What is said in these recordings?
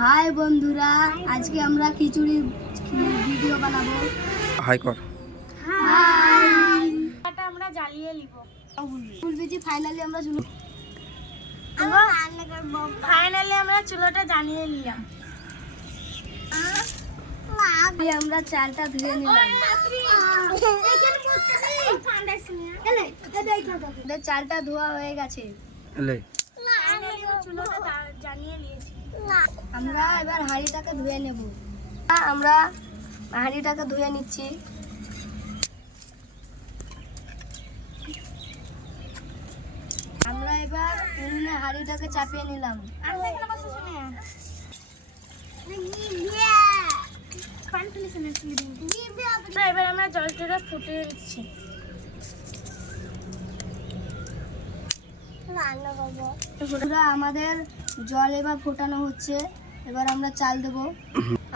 High বন্ধুরা আজকে আমরা খিচুড়ি ভিডিও বানাবো। হাই কর। হাই। আমরা জ্বালিয়ে নিব। বলছি ফাইনালি আমরা শুরু ফাইনালি আমরা চুলোটা জ্বালিয়ে নিলাম। আমরা চালটা ধুয়ে নিলাম। চালটা ধোয়া হয়ে গেছে। চুলোটা জ্বালিয়ে নিয়েছি। আমরা এবার হাঁড়িটাকে ধুয়ে নেব। আমরা হাঁড়িটাকে ধুয়ে নিচ্ছি। আমরা এবার উনুনে হাঁড়িটাকে চাপিয়ে নিলাম। এবার আমরা জলটা ফুটিয়ে বন্ধুরা আমাদের জল এবার ফোটানো হচ্ছে। এবার আমরা চাল দেব।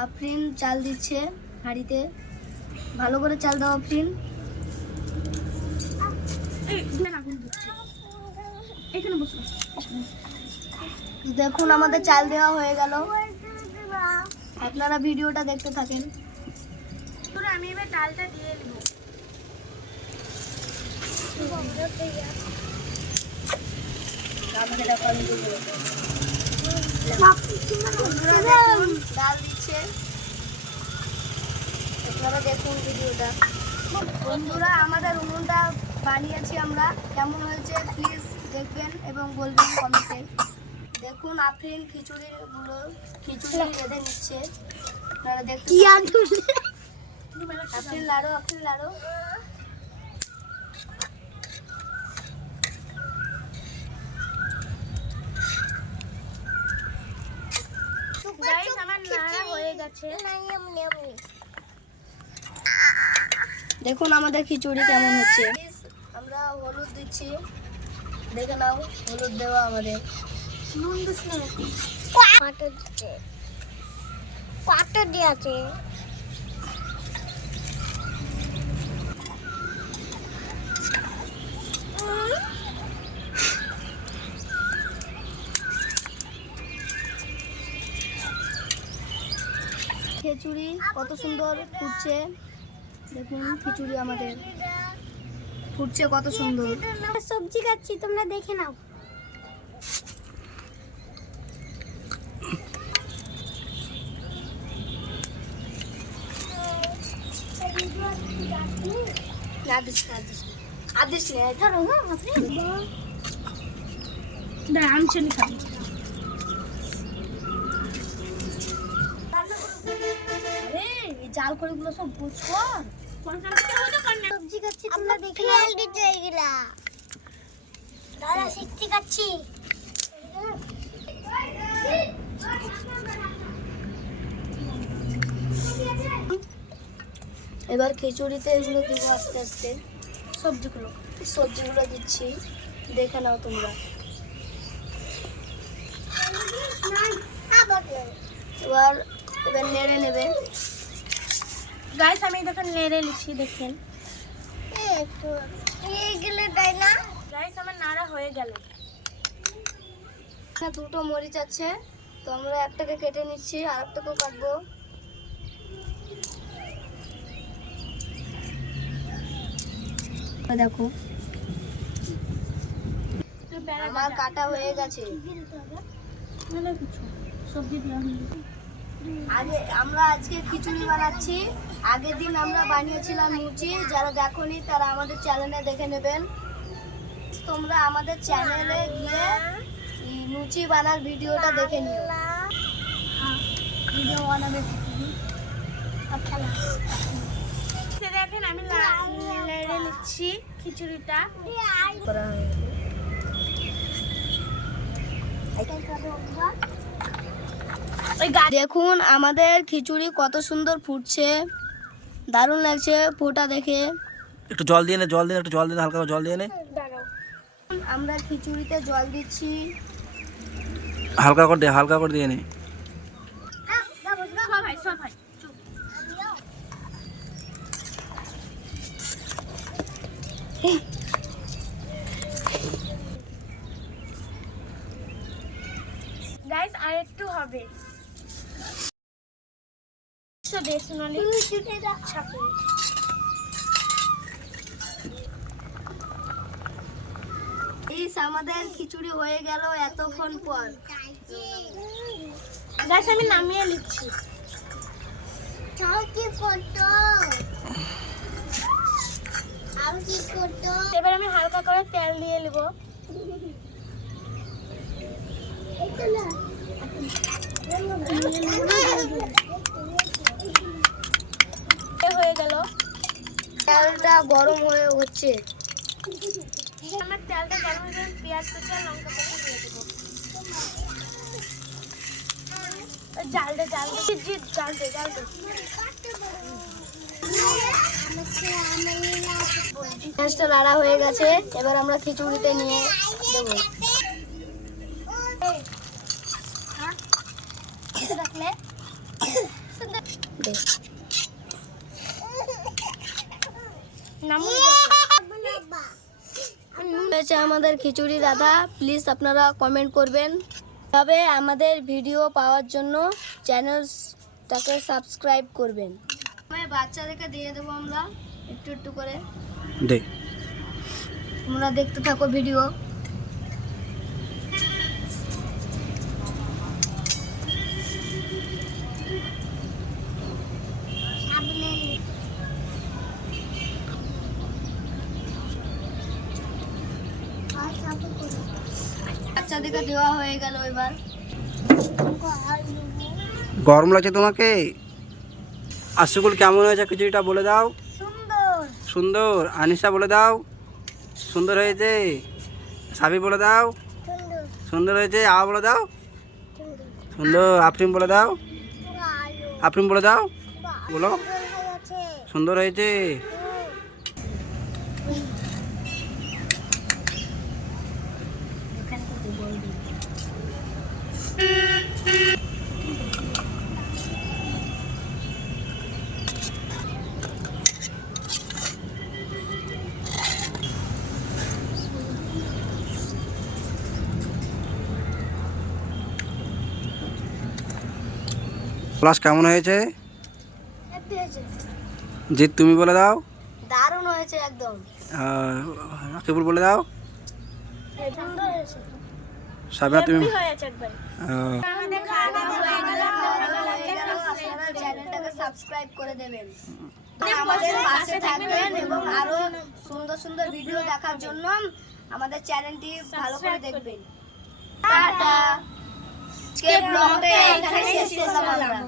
আফরিন চাল দিচ্ছে হাঁড়িতে। ভালো করে চাল দাও আফরিন দেখুন আমাদের চাল দেওয়া হয়ে গেল। আপনারা ভিডিওটা দেখতে থাকেন। আমি এবার ডালটা দিয়ে নেব ডাল দিচ্ছে আপনারা দেখুন ভিডিওটা। বন্ধুরা আমাদের উনুনটা বানিয়েছি আমরা। কেমন হয়েছে প্লিজ দেখবেন এবং বলবেন কমেন্টে। দেখুন আফরিন খিচুড়িরগুলো খিচুড়ি বেঁধে নিচ্ছে। আপনারা দেখতে কি আফরিন লাড়ো আফরিন লাড়ো। গাইস আমার নাড়া হয়ে গেছে। দেখুন আমাদের খিচুড়ি কেমন হচ্ছে। আমরা হলুদ দিচ্ছি। দেখে নাও হলুদ দেওয়া আমাদের। নুন দিস না কত দিয়েছে খিচুড়ি কত সুন্দর ফুটছে। দেখুন খিচুড়ি আমাদের। ফুটছে কত সুন্দর। সবজি খাচ্ছি তোমরা দেখে নাও। আদিস নেই। ধরো হ্যাঁ আপনি। না আমি চিনি খাব। জাল কড়িগুলো সব বুঝছ সবজি খাচ্ছি তোমরা দেখে দিতে এগুলা। দাদা শিখতে খাচ্ছি এবার খিচুড়িতে এগুলো দেবো আস্তে আস্তে। সবজিগুলো। সবজিগুলো দিচ্ছি। দেখে নাও তোমরা। এবার এবার নেড়ে নেবে। গাইস আমি দেখেন নেড়ে লিখছি দেখেন। গাইস আমার নাড়া হয়ে গেল। এখানে দুটো মরিচ আছে। তো আমরা একটাকে কেটে নিচ্ছি আর একটাকেও কাটবো। দেখো। আমার কাটা হয়ে গেছে। সবজি দেওয়া আগে আমরা আজকে খিচুড়ি বানাচ্ছি। আগের দিন আমরা বানিয়েছিলাম লুচি যারা দেখোনি তারা আমাদের চ্যানেলে দেখে নেবেন। তোমরা আমাদের চ্যানেলে গিয়ে এই লুচি বানার ভিডিওটা দেখে নিও। ভিডিও বানাবে দেখেন আমি লা- নেড়ে নিচ্ছি খিচুড়িটা। করা। ওই গাছ দেখুন আমাদের খিচুড়ি কত সুন্দর ফুটছে। দারুণ লাগছে ফোটা দেখে। একটু জল দিয়ে নে জল দিয়ে একটু জল দিয়ে হালকা করে জল দিয়ে নে। আমরা খিচুড়িতে জল দিচ্ছি। হালকা করে দে হালকা করে দিয়ে নে। গাইস আর একটু হবে। দে সোনালি ছাপে ইস আমাদের খিচুড়ি হয়ে গেল এতক্ষণ পর। গাছ আমি নামিয়ে নিচ্ছি। এবার আমি হালকা করে তেল দিয়ে নেব। হয়ে গেল তেলটা গরম হয়ে হচ্ছে। আমার তেলটা গরম হয়ে গেলে পেঁয়াজ কুচি লঙ্কা কুচি দিয়ে দেবো। জি, পেঁয়াজটা নাড়া হয়ে গেছে এবার আমরা খিচুড়িতে নিয়ে দেবো। রাখলে দে। নামুন হয়েছে আমাদের খিচুড়ি দাদা। প্লিজ আপনারা কমেন্ট করবেন। তবে আমাদের ভিডিও পাওয়ার জন্য চ্যানেলটাকে সাবস্ক্রাইব করবেন। বাচ্চাদেরকে দিয়ে দেবো আমরা একটু একটু করে। আমরা তোমরা দেখতে থাকো ভিডিও বাচ্চাদেরকে দেওয়া হয়ে গেল এবার। গরম লাগছে তোমাকে? আশুকুল কেমন হয়েছে খিচুড়িটা বলে দাও। সুন্দর। আনিসা বলে দাও। সুন্দর হয়েছে। সাবি বলে দাও। সুন্দর। হয়েছে। আ বলে দাও। সুন্দর। আফরিন বলে দাও। আফরিন বলে দাও। বলো। সুন্দর হয়েছে। ক্লাস কেমন হয়েছে? জিৎ তুমি বলে দাও। দারুণ হয়েছে একদম। আহ, রাকিবুল বলে দাও। সাবিনা তুমি সাবস্ক্রাইব করে দেবেন। আমাদের পাশে থাকবেন এবং আরও সুন্দর সুন্দর ভিডিও দেখার জন্য আমাদের চ্যানেলটি ভালো করে দেখবেন। টাটা। আজকে ব্লগটা এখানে শেষ করলাম